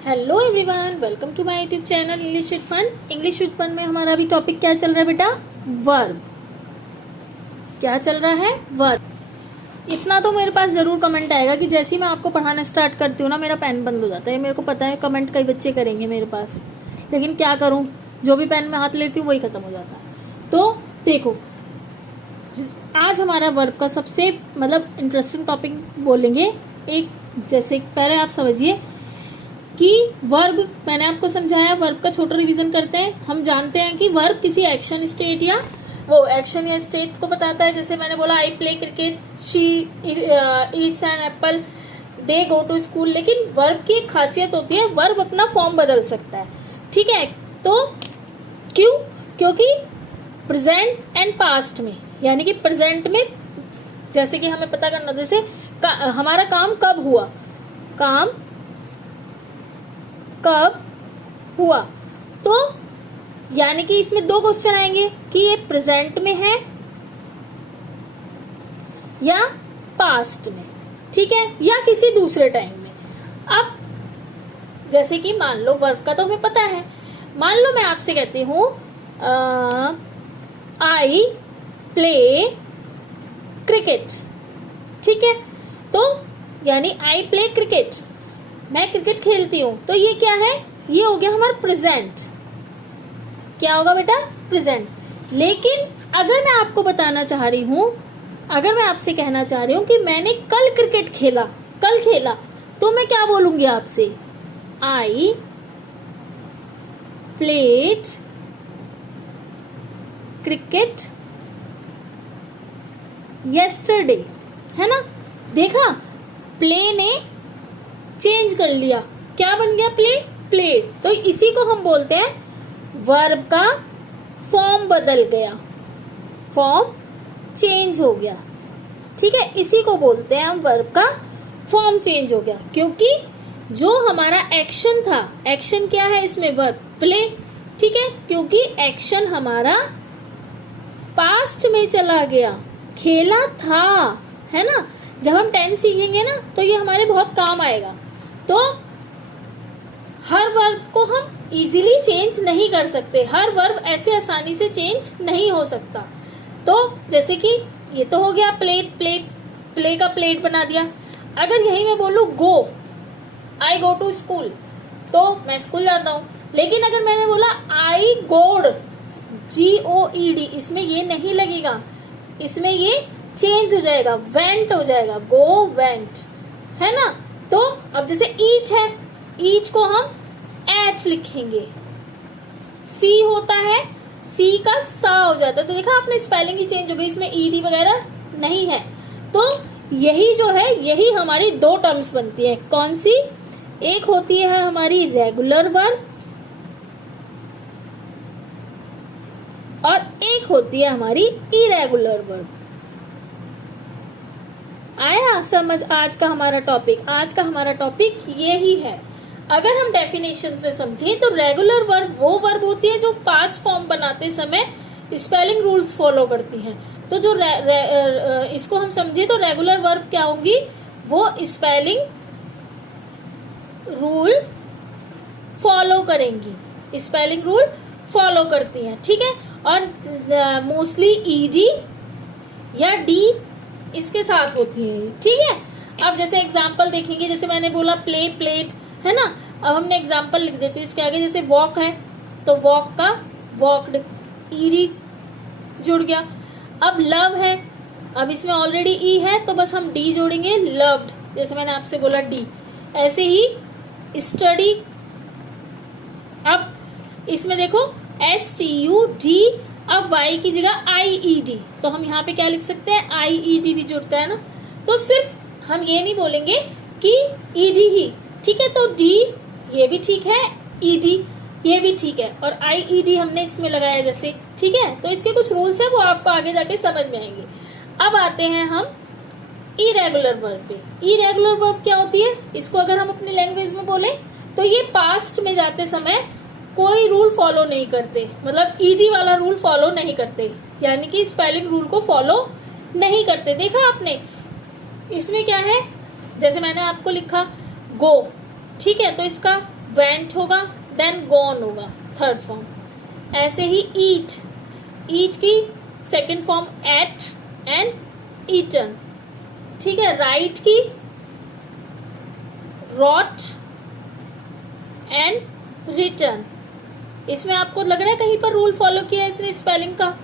Hello everyone, welcome to my YouTube channel English with fun. English with fun में हमारा अभी topic क्या चल रहा है बेटा? वर्ब। क्या चल रहा है? वर्ब। इतना तो मेरे पास ज़रूर कमेंट आएगा कि जैसे ही मैं आपको पढ़ाना स्टार्ट करती हूँ ना, मेरा पेन बंद हो जाता है। मेरे को पता है कमेंट कई बच्चे करेंगे मेरे पास, लेकिन क्या करूँ, जो भी पेन में हाथ लेती हूँ वही ख़त्म हो जाता है। तो देखो, आज हमारा वर्ब का सबसे इंटरेस्टिंग टॉपिक बोलेंगे। एक, जैसे पहले आप समझिए कि वर्ब मैंने आपको समझाया, वर्ब का छोटा रिवीजन करते हैं। हम जानते हैं कि वर्ब किसी एक्शन स्टेट या वो एक्शन या स्टेट को बताता है। जैसे मैंने बोला I play cricket, she eats an apple, they go to school. लेकिन वर्ब की एक खासियत होती है, वर्ब अपना फॉर्म बदल सकता है। ठीक है, तो क्यों? क्योंकि प्रेजेंट एंड पास्ट में, यानी कि प्रेजेंट में जैसे कि हमें पता करना, जैसे हमारा काम कब हुआ, काम कब हुआ, तो यानी कि इसमें दो क्वेश्चन आएंगे कि ये प्रेजेंट में है या पास्ट में, ठीक है, या किसी दूसरे टाइम में। अब जैसे कि मान लो, वर्ब का तो हमें पता है। मान लो मैं आपसे कहती हूँ आई प्ले क्रिकेट, ठीक है, तो यानी आई प्ले क्रिकेट, मैं क्रिकेट खेलती हूँ, तो ये क्या है? ये हो गया हमारा प्रेजेंट। क्या होगा बेटा? प्रेजेंट। लेकिन अगर मैं आपको बताना चाह रही हूँ, अगर मैं आपसे कहना चाह रही हूँ कि मैंने कल क्रिकेट खेला, कल खेला, तो मैं क्या बोलूंगी आपसे? आई प्लेड क्रिकेट येस्टरडे, है ना। देखा, प्ले ने चेंज कर लिया, क्या बन गया? Play, played. तो इसी को हम बोलते हैं वर्ब का फॉर्म बदल गया, फॉर्म चेंज हो गया, ठीक है, इसी को बोलते हैं हम वर्ब का फॉर्म चेंज हो गया। क्योंकि जो हमारा एक्शन था, एक्शन क्या है इसमें? वर्ब, प्ले, ठीक है, क्योंकि एक्शन हमारा पास्ट में चला गया, खेला था, है ना। जब हम टेंस सीखेंगे ना, तो ये हमारे बहुत काम आएगा। तो हर वर्ब को हम इजीली चेंज नहीं कर सकते, हर वर्ब ऐसे आसानी से चेंज नहीं हो सकता। तो जैसे कि ये तो हो गया प्लेट, प्लेट, प्ले का प्लेट बना दिया। अगर यही मैं बोलूँ गो, आई गो टू स्कूल, तो मैं स्कूल जाता हूँ। लेकिन अगर मैंने बोला आई गोड, GOED, इसमें ये नहीं लगेगा, इसमें ये चेंज हो जाएगा, वेंट हो जाएगा, गो वेंट, है ना। तो अब जैसे ईट है, ईट को हम एट लिखेंगे, सी होता है, सी का सा हो जाता है। तो देखा आपने, स्पेलिंग ही चेंज हो गई, इसमें ED वगैरह नहीं है। तो यही जो है, यही हमारी दो टर्म्स बनती है। कौन सी? एक होती है हमारी रेगुलर वर्ब और एक होती है हमारी इरेगुलर वर्ब। आया समझ आज का हमारा टॉपिक? आज का हमारा टॉपिक यही है। अगर हम डेफिनेशन से समझें तो रेगुलर वर्ब वो वर्ब होती है जो पास्ट फॉर्म बनाते समय स्पेलिंग रूल्स फॉलो करती हैं। तो जो इसको हम समझे तो रेगुलर वर्ब क्या होंगी? वो स्पेलिंग रूल फॉलो करेंगी, स्पेलिंग रूल फॉलो करती हैं, ठीक है। और मोस्टली ED या D इसके साथ होती है, ठीक है। अब जैसे एग्जाम्पल देखेंगे, जैसे मैंने बोला प्ले, प्लेट, है ना। अब हमने एग्जाम्पल लिख देते हैं इसके आगे। जैसे वॉक है, तो वॉक का वॉकड, ED जुड़ गया। अब लव है, अब इसमें ऑलरेडी E है, तो बस हम D जोड़ेंगे, लव्ड, जैसे मैंने आपसे बोला D। ऐसे ही स्टडी, अब इसमें देखो STUD, अब Y की जगह IED, तो हम यहाँ पे क्या लिख सकते हैं? IED भी जुड़ता है ना। तो सिर्फ हम ये नहीं बोलेंगे कि ED ही, ठीक है, तो D ये भी ठीक है, ED ये भी ठीक है, और IED हमने इसमें लगाया जैसे, ठीक है। तो इसके कुछ रूल्स है, वो आपको आगे जाके समझ में आएंगे। अब आते हैं हम इरेगुलर वर्ब पे। इरेगुलर वर्ब क्या होती है? इसको अगर हम अपनी लैंग्वेज में बोले तो ये पास्ट में जाते समय कोई रूल फॉलो नहीं करते, मतलब ED वाला रूल फॉलो नहीं करते, यानी कि स्पेलिंग रूल को फॉलो नहीं करते। देखा आपने, इसमें क्या है? जैसे मैंने आपको लिखा गो, ठीक है, तो इसका वेंट होगा, देन गॉन होगा थर्ड फॉर्म। ऐसे ही ईट, ईट की second form ate and eaten, ठीक है। राइट की रॉट एंड रिटर्न। इसमें आपको लग रहा है कहीं पर रूल फॉलो किया है इसने स्पेलिंग का,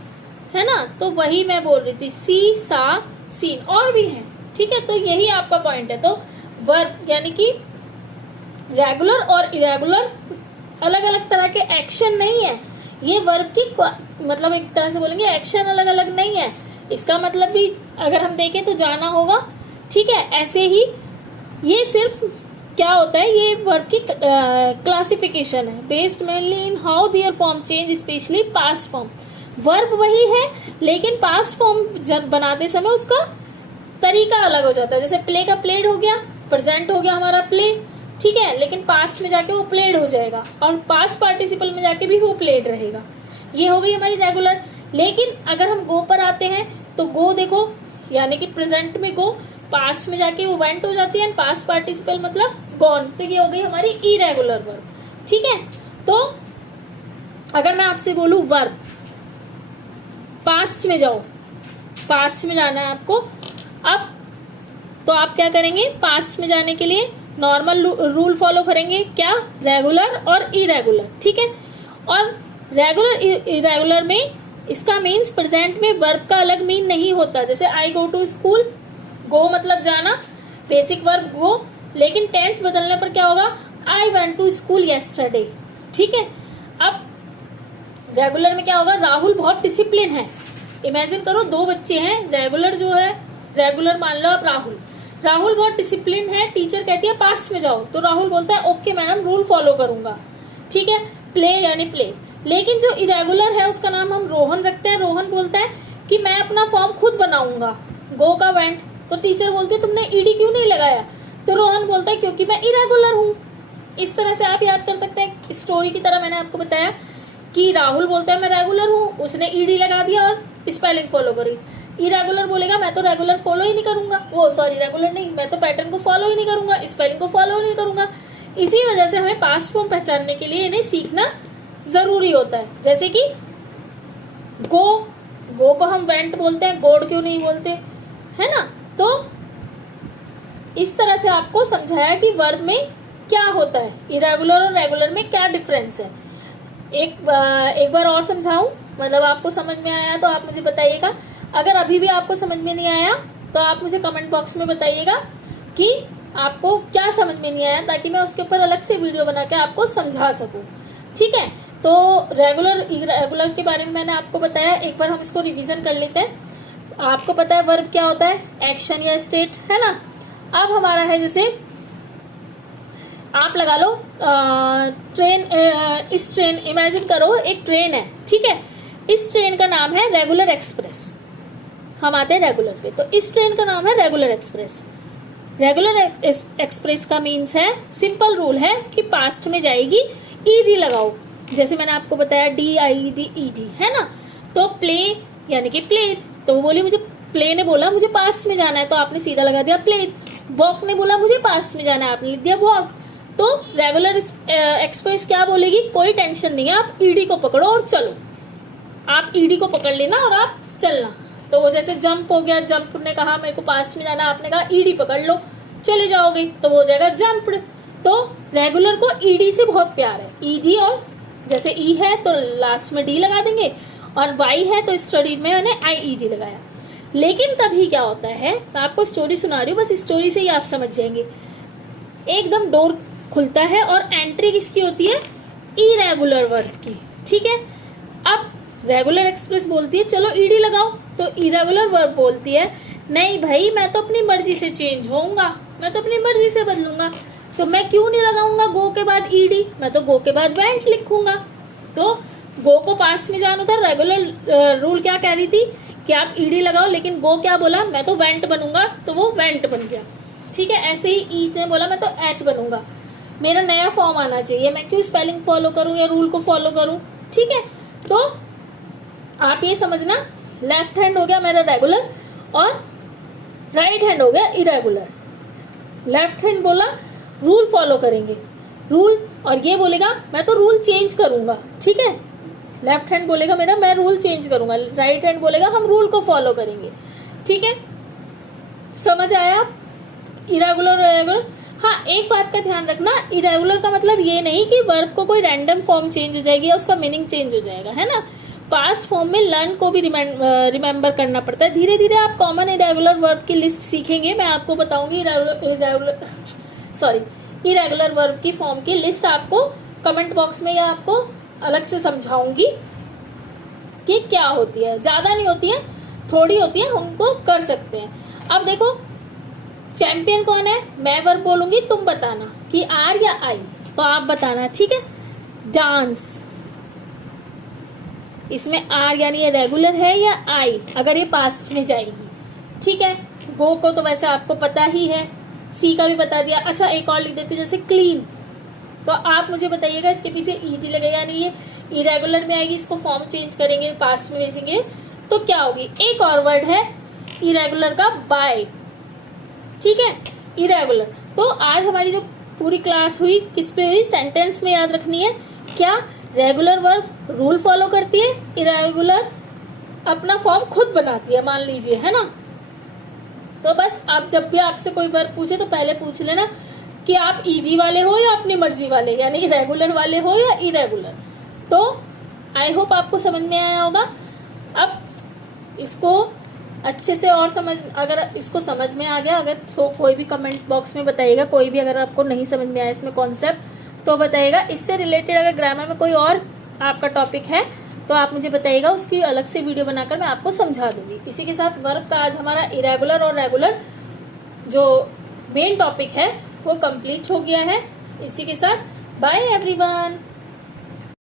है ना, तो वही मैं बोल रही थी, सी सा सीन और भी हैं, ठीक है। तो यही आपका पॉइंट है। तो वर्ब यानी कि रेगुलर और इरेगुलर अलग अलग तरह के एक्शन नहीं है, ये वर्ब की मतलब एक तरह से बोलेंगे एक्शन अलग अलग नहीं है। इसका मतलब भी अगर हम देखें तो जाना होगा, ठीक है। ऐसे ही ये सिर्फ क्या होता है, ये वर्ब की क्लासिफिकेशन है based mainly in how there form change, specially past form. Verb वही है लेकिन पास्ट फॉर्म बनाते समय उसका तरीका अलग हो जाता है। जैसे प्ले का प्लेड हो गया, प्रेजेंट हो गया हमारा प्ले, ठीक है, लेकिन पास्ट में जाके वो प्लेड हो जाएगा और पास्ट पार्टिसिपल में जाके भी वो प्लेड रहेगा। ये हो गई हमारी रेगुलर। लेकिन अगर हम गो पर आते हैं तो गो देखो, यानी कि प्रेजेंट में गो, पास्ट में जाके वो वेंट हो जाती है एंड पास्ट पार्टिसिपल मतलब गॉन, तो ये हो गई हमारी इरेगुलर वर्ब, ठीक है। तो अगर मैं आपसे बोलूं वर्ब पास्ट में जाओ, पास्ट में जाना है आपको अब, तो आप क्या करेंगे, पास्ट में जाने के लिए नॉर्मल रूल फॉलो करेंगे, क्या, रेगुलर और इरेगुलर, ठीक है। और रेगुलर इरेगुलर में इसका मीन्स प्रेजेंट में वर्ब का अलग मीन नहीं होता। जैसे आई गो टू स्कूल, गो मतलब जाना, बेसिक वर्ब गो, लेकिन टेंस बदलने पर क्या होगा, I went to school yesterday, ठीक है। अब रेगुलर में क्या होगा, राहुल बहुत डिसिप्लिन है। इमेजिन करो दो बच्चे हैं, रेगुलर जो है, रेगुलर मान लो आप राहुल बहुत डिसिप्लिन है, टीचर कहती है पास्ट में जाओ, तो राहुल बोलता है ओके मैडम रूल फॉलो करूंगा, ठीक है। प्ले यानी प्ले। लेकिन जो इरेगुलर है उसका नाम हम रोहन रखते हैं, रोहन बोलता है कि मैं अपना फॉर्म खुद बनाऊंगा, गो का वेंट, तो टीचर बोलती है तुमने ईडी क्यों नहीं लगाया, तो रोहन बोलता है क्योंकि मैं इरेगुलर हूँ। इस तरह से आप याद कर सकते हैं। स्टोरी की तरह मैंने आपको बताया कि राहुल बोलता है मैं रेगुलर हूँ, उसने ईडी लगा दिया और स्पेलिंग फॉलो करी। इरेगुलर बोलेगा मैं तो रेगुलर फॉलो ही नहीं करूंगा, वो सॉरी रेगुलर नहीं, मैं तो पैटर्न को फॉलो ही नहीं करूंगा, स्पेलिंग को फॉलो नहीं करूंगा। इसी वजह से हमें पास्ट फॉर्म पहचानने के लिए इन्हें सीखना जरूरी होता है। जैसे कि गो को हम वेंट बोलते हैं, गोड क्यों नहीं बोलते, है ना। तो इस तरह से आपको समझाया कि वर्ब में क्या होता है, इरेगुलर और रेगुलर में क्या डिफरेंस है। एक बार और समझाऊं, मतलब आपको समझ में आया तो आप मुझे बताइएगा। अगर अभी भी आपको समझ में नहीं आया तो आप मुझे कमेंट बॉक्स में बताइएगा कि आपको क्या समझ में नहीं आया, ताकि मैं उसके ऊपर अलग से वीडियो बना के आपको समझा सकूं, ठीक है। तो रेगुलर इरेगुलर के बारे में मैंने आपको बताया, एक बार हम इसको रिवीजन कर लेते हैं। आपको पता है वर्ब क्या होता है, एक्शन या स्टेट, है ना। अब हमारा है जैसे आप लगा लो ट्रेन, इस ट्रेन, इमेजिन करो एक ट्रेन है, ठीक है। इस ट्रेन का नाम है रेगुलर एक्सप्रेस, हम आते हैं रेगुलर पे, तो इस ट्रेन का नाम है रेगुलर एक्सप्रेस। रेगुलर एक्सप्रेस का मीन्स है, सिंपल रूल है कि पास्ट में जाएगी ईडी लगाओ, जैसे मैंने आपको बताया DIED, है ना। तो प्ले यानी कि प्लेड, तो वो बोली मुझे, प्ले ने बोला मुझे पास्ट में जाना है तो आपने सीधा लगा दिया प्लेड। वॉक ने बोला मुझे पास्ट में जाना है, आपने लिख दिया वॉक। तो रेगुलर एक्सप्रेस क्या बोलेगी, कोई टेंशन नहीं है, आप ईडी को पकड़ो और चलो, आप ईडी को पकड़ लेना और आप चलना। तो वो जैसे जंप हो गया, जंप ने कहा मेरे को पास्ट में जाना, आपने कहा ईडी पकड़ लो, चले जाओगे, तो वो हो जाएगा जंप्ड। तो रेगुलर को ईडी से बहुत प्यार है, ईडी, और जैसे ई है तो लास्ट में डी लगा देंगे, और वाई है तो स्टडी में मैंने IED लगाया। लेकिन तभी क्या होता है, मैं आपको स्टोरी सुना रही हूँ, बस स्टोरी से ही आप समझ जाएंगे। एकदम डोर खुलता है और एंट्री किसकी होती है, इरेगुलर वर्ब की, ठीक है। अब रेगुलर एक्सप्रेस बोलती है चलो ईडी लगाओ, तो इरेगुलर वर्ब बोलती है नहीं भाई मैं तो अपनी मर्जी से चेंज होऊंगा, मैं तो अपनी मर्जी से बदलूंगा, तो मैं क्यों नहीं लगाऊंगा गो के बाद ईडी, मैं तो गो के बाद वेंट लिखूंगा। तो गो को पास्ट में जाना था, रेगुलर रूल क्या कह रही थी कि आप ईडी लगाओ, लेकिन गो क्या बोला, मैं तो वेंट बनूंगा, तो वो वेंट बन गया, ठीक है। ऐसे ही ईच ने बोला मैं तो एट बनूंगा, मेरा नया फॉर्म आना चाहिए, मैं क्यों स्पेलिंग फॉलो करूं या रूल को फॉलो करूं, ठीक है। तो आप ये समझना, लेफ्ट हैंड हो गया मेरा रेगुलर और राइट हैंड हो गया इरेगुलर। लेफ्ट हैंड बोला रूल फॉलो करेंगे, रूल, और ये बोलेगा मैं तो रूल चेंज करूँगा, ठीक है। लेफ्ट हैंड बोलेगा मेरा मैं रूल चेंज करूँगा, राइट हैंड बोलेगा हम रूल को फॉलो करेंगे, ठीक है। समझ आया आप? Irregular irregular. हाँ, एक बात का ध्यान रखना, इरेगुलर का मतलब ये नहीं कि वर्ब को कोई रैंडम फॉर्म चेंज हो जाएगी या उसका मीनिंग चेंज हो जाएगा, है ना। पास्ट फॉर्म में लर्न को भी रिमेंबर करना पड़ता है। धीरे धीरे आप कॉमन इरेगुलर वर्ब की लिस्ट सीखेंगे, मैं आपको बताऊंगी इरेगुलर वर्ब की फॉर्म की लिस्ट आपको कमेंट बॉक्स में, या आपको अलग से समझाऊंगी कि क्या होती है। ज़्यादा नहीं होती है, थोड़ी होती है, उनको कर सकते हैं। अब देखो चैंपियन कौन है, मैं वर्ब बोलूंगी, तुम बताना कि आर या आई, तो आप बताना, ठीक है। डांस, इसमें आर यानी ये रेगुलर है या आई, अगर ये पास्ट में जाएगी, ठीक है। गो को तो वैसे आपको पता ही है, सी का भी बता दिया। अच्छा, एक और लिख देती हूँ, जैसे क्लीन, तो आप मुझे बताइएगा इसके पीछे ईडी लगेगा, यानी ये इरेगुलर में आएगी, इसको फॉर्म चेंज करेंगे, पास्ट में भेजेंगे, तो क्या होगी। एक और वर्ड है इरेगुलर का, बाय, ठीक है, इरेगुलर। तो आज हमारी जो पूरी क्लास हुई किस पे हुई, सेंटेंस में याद रखनी है क्या, रेगुलर वर्ब रूल फॉलो करती है, इरेगुलर अपना फॉर्म खुद बनाती है, मान लीजिए, है ना। तो बस आप जब भी आपसे कोई वर्ब पूछे तो पहले पूछ लेना कि आप ईजी वाले हो या अपनी मर्जी वाले, यानी रेगुलर वाले हो या इरेगुलर। तो आई होप आपको समझ में आया होगा। अब इसको अच्छे से और समझ, अगर इसको समझ में आ गया, अगर तो कोई भी कमेंट बॉक्स में बताइएगा, कोई भी अगर आपको नहीं समझ में आया इसमें कॉन्सेप्ट तो बताइएगा। इससे रिलेटेड अगर ग्रामर में कोई और आपका टॉपिक है तो आप मुझे बताइएगा, उसकी अलग से वीडियो बनाकर मैं आपको समझा दूंगी। इसी के साथ वर्ब का आज हमारा इरेगुलर और रेगुलर जो मेन टॉपिक है वो कंप्लीट हो गया है। इसी के साथ बाय एवरीवन।